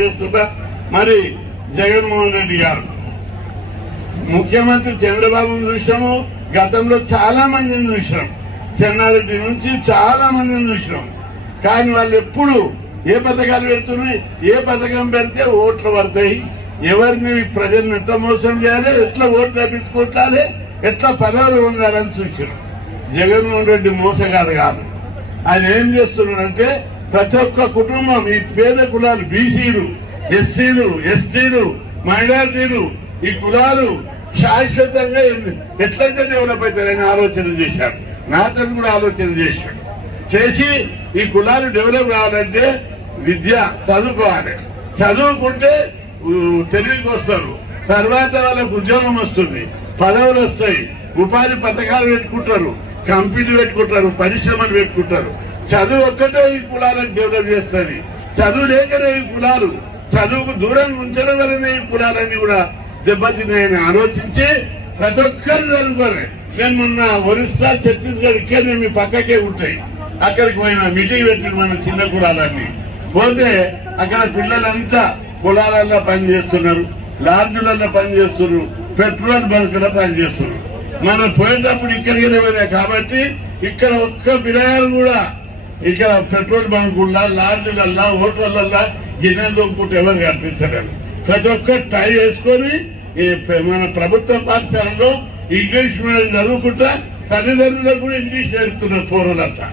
చేస్తున్నా. మరి జగన్మోహన్ రెడ్డి గారు ముఖ్యమంత్రి చంద్రబాబును చూసినాము, గతంలో చాలా మందిని చూసినాం, చెన్నారెడ్డి నుంచి చాలా మందిని చూసినాం. కానీ వాళ్ళు ఎప్పుడు ఏ పథకాలు పెడుతున్నాయి, ఏ పథకం పెడితే ఓట్లు పడతాయి, ఎవరిని ప్రజలను ఎట్లా మోసం చేయాలి, ఎట్లా ఓట్లు వేయించుకోవాలి, ఎట్లా పదవులు పొందాలని చూసారు. జగన్మోహన్ రెడ్డి మోసగారు కాదు. ఆయన ఏం చేస్తున్నాడంటే ప్రతి ఒక్క కుటుంబం, ఈ పేద కులాలు, బీసీలు, ఎస్సీలు, ఎస్టీలు, మైనార్టీలు, ఈ కులాలు శాశ్వతంగా ఎట్లయితే డెవలప్ అవుతారని ఆలోచన చేశారు. నాతను కూడా ఆలోచన చేసి ఈ కులాలు డెవలప్ కావాలంటే విద్య చదువుకోవాలి, చదువుకుంటే తెలివికి వస్తారు, తర్వాత వాళ్ళకు ఉద్యోగం వస్తుంది, పదవులు వస్తాయి, ఉపాధి పథకాలు పెట్టుకుంటారు, కంపెనీలు పెట్టుకుంటారు, పరిశ్రమలు పెట్టుకుంటారు. చదువు ఒక్కటే ఈ కులాలకు డెవలప్ చేస్తుంది. చదువు లేకనే ఈ కులాలు, చదువుకు దూరంగా ఉంచడం వల్లనే ఈ కులాలన్నీ కూడా దెబ్బతిన్నాయని ఆలోచించి ప్రతి ఒక్కరు చదువుకోవాలి. నేను మొన్న ఒరిస్సా, ఛత్తీస్గఢ్ ఇక్కడనే మీ పక్కకే ఉంటాయి, అక్కడికి పోయిన మీటింగ్ పెట్టిన మన చిన్న కులాలన్నీ పోతే అక్కడ పిల్లలంతా పొలాలల్లో పనిచేస్తున్నారు, లాడ్జులలో పనిచేస్తున్నారు, పెట్రోల్ బంకులో పనిచేస్తున్నారు. మనం పోయేటప్పుడు ఇక్కడికి పోయినాయి కాబట్టి ఇక్కడ ఒక్క పిల్లలు కూడా ఇక్కడ పెట్రోల్ బంకుల్లో, లాడ్జులల్లో, హోటళ్లల్లో గిన్నెలు దొంగకుంటే ఎవరు కనిపించలేదు. ప్రతి ఒక్క టై వేసుకొని మన ప్రభుత్వ పాఠశాలలో ఇంగ్లీష్ మీడియం చదువుకుంటా తల్లిదండ్రులకు కూడా ఇంగ్లీష్ నేర్పుతున్నారు పోరులంతా.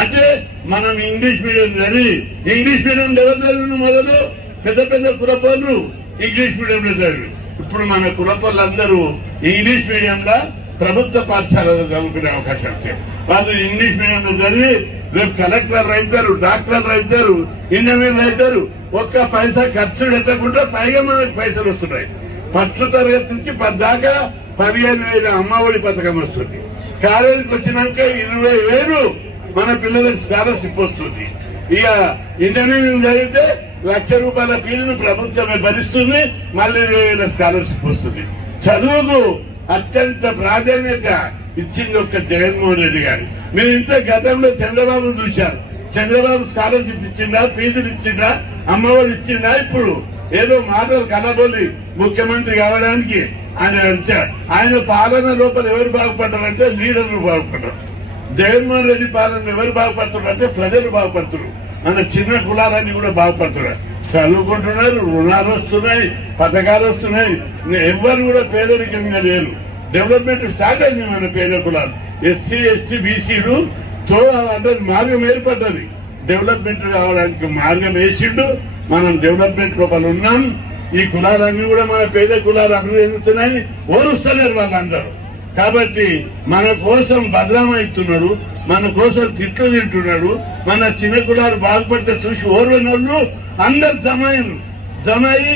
అంటే మనం ఇంగ్లీష్ మీడియం చదివి, ఇంగ్లీష్ మీడియం ఎవరు చదివిన మొదలు పెద్ద పెద్ద కులపోళ్ళు ఇంగ్లీష్ మీడియంలో చదివి, ఇప్పుడు మన కులపోళ్ళందరూ ఇంగ్లీష్ మీడియంలో ప్రభుత్వ పాఠశాలలో చదువుకునే అవకాశం వచ్చాయి. వాళ్ళు ఇంగ్లీష్ మీడియంలో చదివి రేపు కలెక్టర్ అవుతారు, డాక్టర్లు అవుతారు, ఇంజనీర్లు అవుతారు. ఒక్క పైసా ఖర్చు పెట్టకుండా పైగా మనకు పైసలు వస్తున్నాయి. ఫస్ట్ తరగతి నుంచి 10 దాకా 15,000 అమ్మఒడి పథకం వస్తుంది. కాలేజీకి వచ్చినాక 20,000 మన పిల్లలకు స్కాలర్షిప్ వస్తుంది. ఇక ఇంజనీరింగ్ చదివితే ₹1,00,000 ఫీజును ప్రభుత్వమే భరిస్తుంది, మళ్ళీ 20,000 స్కాలర్షిప్ వస్తుంది. చదువుకు అత్యంత ప్రాధాన్యత ఇచ్చింది ఒక్క జగన్మోహన్ రెడ్డి గారు. మీరు ఇంత గతంలో చంద్రబాబు చూశారు. చంద్రబాబు స్కాలర్షిప్ ఇచ్చిండా, ఫీజులు ఇచ్చిండా, అమ్మఒడి ఇచ్చిండా? ఇప్పుడు ఏదో మాటలు కలబోలి ముఖ్యమంత్రి కావడానికి ఆయన వచ్చారు. ఆయన పాలన లోపల ఎవరు బాగుపడ్డారంటే లీడర్లు బాగుపడ్డారు. జగన్మోహన్ రెడ్డి పాలన ఎవరు బాగుపడుతున్నారు అంటే ప్రజలు బాగుపడుతున్నారు. మన చిన్న కులాలన్నీ కూడా బాగుపడుతున్నారు, చదువుకుంటున్నారు, రుణాలు వస్తున్నాయి, పథకాలు వస్తున్నాయి. ఎవరు కూడా పేదరికంగా లేరు. డెవలప్మెంట్ స్టార్ట్ అయింది మన పేద కులాలు, ఎస్సీ, ఎస్టీ, బీసీలు తో అంటే మార్గం ఏర్పడ్డది. డెవలప్మెంట్ కావడానికి మార్గం వేసిండు. మనం డెవలప్మెంట్ లోపల ఉన్నాం. ఈ కులాలన్నీ కూడా మన పేద కులాలు అభివృద్ధి చెందుతున్నాయని ఓరుస్తలేరు వాళ్ళందరూ. కాబట్టి మన కోసం బదలామవుతున్నాడు, మన కోసం తిట్లు తింటున్నాడు. మన చిన్న కులాలు బాగుపడితే చూసి ఓర్వని వాళ్ళు అందరు జమయి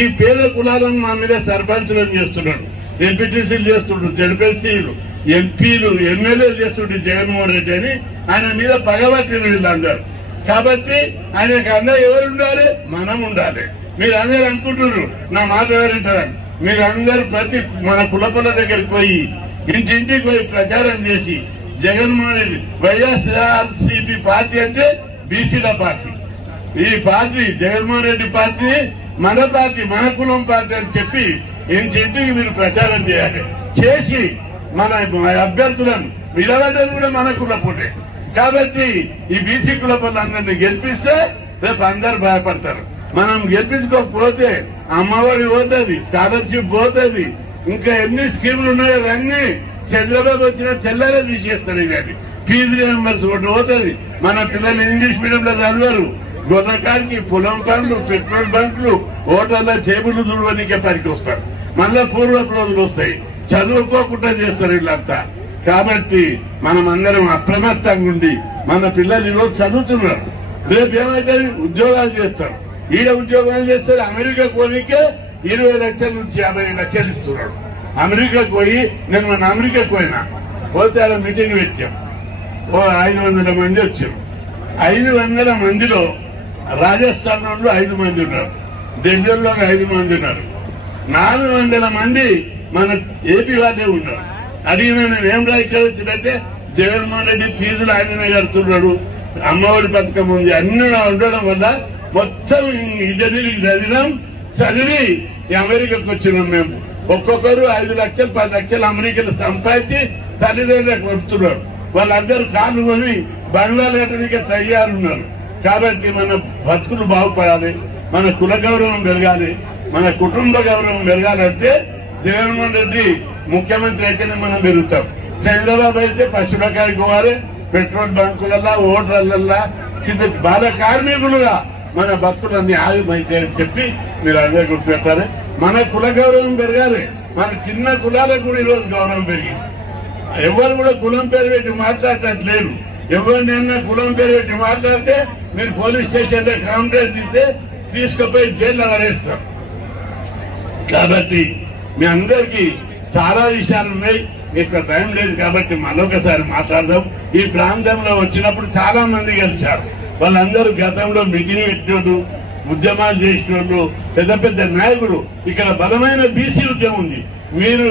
ఈ పేద కులాలను మా మీద సర్పంచులను చేస్తున్నాడు, ఎంపీటీసీలు చేస్తున్నాడు, జడ్పీసీలు, ఎంపీలు, ఎమ్మెల్యేలు చేస్తుండే జగన్మోహన్ రెడ్డి అని ఆయన మీద పగబట్టిన వీళ్ళందరూ. కాబట్టి ఆయనకు అండ ఎవరు ఉండాలి? మనం ఉండాలి. మీరు అందరూ అనుకుంటున్నారు నా మాట ఎవరింటారని. మీరు అందరూ ప్రతి మన కులపల దగ్గరికి పోయి ఇంటింటికి పోయి ప్రచారం చేసి జగన్మోహన్ రెడ్డి వైఎస్ఆర్సీపీ పార్టీ అంటే బీసీల పార్టీ, ఈ పార్టీ జగన్మోహన్ రెడ్డి పార్టీ మన పార్టీ, మన కులం పార్టీ అని చెప్పి ఇంటింటికి మీరు ప్రచారం చేయాలి. చేసి మన అభ్యర్థులను నిలబడ్డది కూడా మన కులపుడే. కాబట్టి ఈ బీసీ కులపులందరినీ గెలిపిస్తే రేపు అందరు భయపడతారు. మనం గెలిపించుకోకపోతే అమ్మఒడి పోతుంది, స్కాలర్షిప్ పోతుంది, ఇంకా ఎన్ని స్కీములు ఉన్నాయో అవన్నీ చంద్రబాబు వచ్చిన తెల్లరే తీసేస్తాడు. కానీ ఫీజు రియంబర్స్ ఒకటి పోతుంది. మన పిల్లలు ఇంగ్లీష్ మీడియంలో చదివారు. గొర్రకానికి పొలం పనులు, పెట్రోల్ బంకులు, హోటల్లో టేబుల్ తుడవనికే పనికి వస్తారు. మళ్ళా పూర్వపు రోజులు వస్తాయి. చదువుకోకుండా చేస్తారు వీళ్ళంతా. కాబట్టి మనం అందరం అప్రమత్తంగా ఉండి మన పిల్లలు ఈరోజు చదువుతున్నారు, రేపు ఏమైతే ఉద్యోగాలు చేస్తారు. ఈడ ఉద్యోగాలు చేస్తారు. అమెరికా పోనీకే 20 లక్షల నుంచి 50 లక్షలు ఇస్తున్నాడు. అమెరికాకు పోయి నేను మన అమెరికాకు పోతే అలా మీటింగ్ పెట్టాం. 500 మంది వచ్చారు. 500 మందిలో రాజస్థాన్ వాళ్ళు 5 మంది ఉన్నారు, ఢిల్లీలో 5 మంది ఉన్నారు, 400 మంది మన ఏపీ వాళ్ళే ఉన్నారు. అడిగిన నేను ఏం రా ఇక్కడ వచ్చిందంటే జగన్మోహన్ రెడ్డి ఫీజులు ఆయననే కడుతున్నాడు, అమ్మఒడి పథకం ఉంది, అన్ని ఉండడం వల్ల మొత్తం ఇంజనీరింగ్ చదివినాం. చదివి ఈ అమెరికాకు వచ్చినాం. మేము ఒక్కొక్కరు 5 లక్షలు 10 లక్షలు అమెరికాలో సంపాదించి తల్లిదండ్రులకు పంపుతున్నారు. వాళ్ళందరూ కార్లు కొని బంగ్లాలు కట్టడానికి తయారున్నారు. కాబట్టి మన బతుకులు బాగుపడాలి, మన కుల గౌరవం పెరగాలి, మన కుటుంబ గౌరవం పెరగాలంటే జగన్మోహన్ రెడ్డి ముఖ్యమంత్రి అయితేనే మనం పెరుగుతాం. చంద్రబాబు అయితే పశువులకాడికి పోవాలి, పెట్రోల్ బంకులల్లా ఓటర్లల్లా చిన్న బాల కార్మికులుగా మన బతుకులన్నీ ఆగిపోయితే అని చెప్పి మీరు అందరూ గుర్తుపెట్టాలి. మన కుల గౌరవం పెరగాలి. మన చిన్న కులాలకు కూడా ఈరోజు గౌరవం పెరిగింది. ఎవరు కూడా కులం పేరు పెట్టి మాట్లాడట్లేదు. ఎవరినైనా కులం పేరు పెట్టి మాట్లాడితే మీరు పోలీస్ స్టేషన్ లో కంప్లైంట్ ఇస్తే తీసుకుపోయి జైల్లో పడేస్తాం. కాబట్టి మీ అందరికీ చాలా విషయాలు ఉన్నాయి. ఇక్కడ టైం లేదు కాబట్టి మరొకసారి మాట్లాడదాం. ఈ ప్రాంతంలో వచ్చినప్పుడు చాలా మంది గెలిచారు. వాళ్ళందరూ గతంలో మీటింగ్ పెట్టినోళ్ళు, ఉద్యమాలు చేసిన వాళ్ళు, పెద్ద పెద్ద నాయకులు. ఇక్కడ బలమైన బీసీ ఉద్యమం ఉంది. మీరు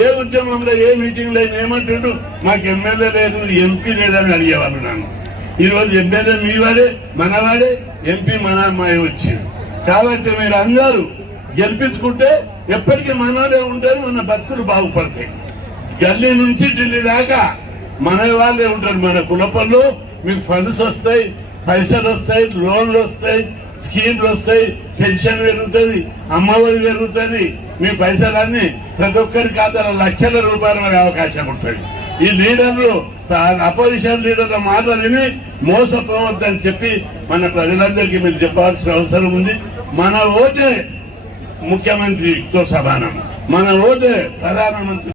ఏ ఉద్యమంలో ఏ మీటింగ్ లేదు ఏమంటుండ్రు, మాకు ఎమ్మెల్యే లేదు ఎంపీ లేదని అడిగేవాళ్ళు నన్ను. ఈరోజు ఎమ్మెల్యే మీ వాడే, మనవాడే, ఎంపీ మన అమ్మాయి వచ్చింది. కాబట్టి మీరు అందరూ గెలిపించుకుంటే ఎప్పటికీ మనలే ఉంటారు, మన బతుకులు బాగుపడతాయి. గల్లీ నుంచి ఢిల్లీ దాకా మన వాళ్ళే ఉంటారు. మన కులపల్లో మీకు ఫండ్స్ వస్తాయి, పైసలు వస్తాయి, లోన్లు వస్తాయి, స్కీమ్లు వస్తాయి, పెన్షన్ పెరుగుతుంది, అమ్మఒడి పెరుగుతుంది. మీ పైసలన్నీ ప్రతి ఒక్కరి ఖాతాలో లక్షల రూపాయలు పడే అవకాశం ఉంటుంది. ఈ లీడర్లు అపోజిషన్ లీడర్ల మాటలు విని మోసపోవద్దని చెప్పి మన ప్రజలందరికీ మీరు చెప్పాల్సిన అవసరం ఉంది. మన ఓటే ముఖ్యమంత్రితో సమానం, మన ఓటే ప్రధానమంత్రి.